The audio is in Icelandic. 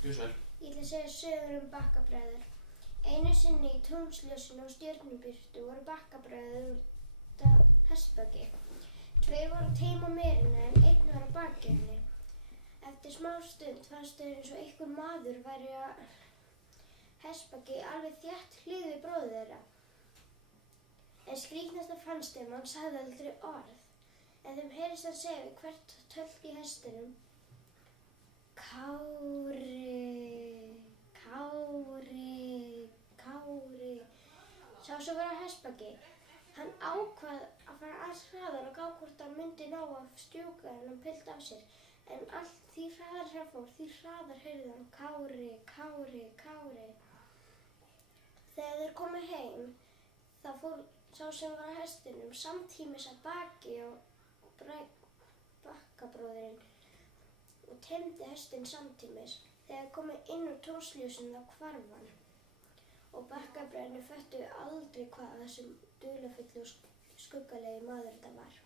Gjörðu svo vel. Ég ætla að segja sögur Bakkabræður. Einu sinni í tunglsljósinu og stjörnubirtu voru Bakkabræður út af hestbaki. Tveir voru að teyma merinni en einn var á baki henni. Eftir smá stund fannst þau eins og einhver maður væri á hestbaki alveg þétt hlið við bróður þeirra. En skrýtnasta fannst þeim að hann sagði aldrei orð. En þeim heyrðist hann segja við hvert tölk í hestinum: Kári, Kári, Kári. Sá sem var á hestbaki, hann ákvað að fara aðeins hraðar og gá hvort hann myndi ná að strjúka þennan pilt af sér. En allt því hraðar sem fór, því hraðar heyrði hann Kári, Kári, Kári. Þegar þeir komu heim, þá fór sá sem var á hestinum samtímis að baki á Bakkabróðurinn og teymdi hestinn samtímis. Þegar komu inn úr tunglsljósinu þá hvarf hann. Og Bakkabræðurnir föttuðu aldrei hvað þessum dularfulli og skuggalegi maður þetta var.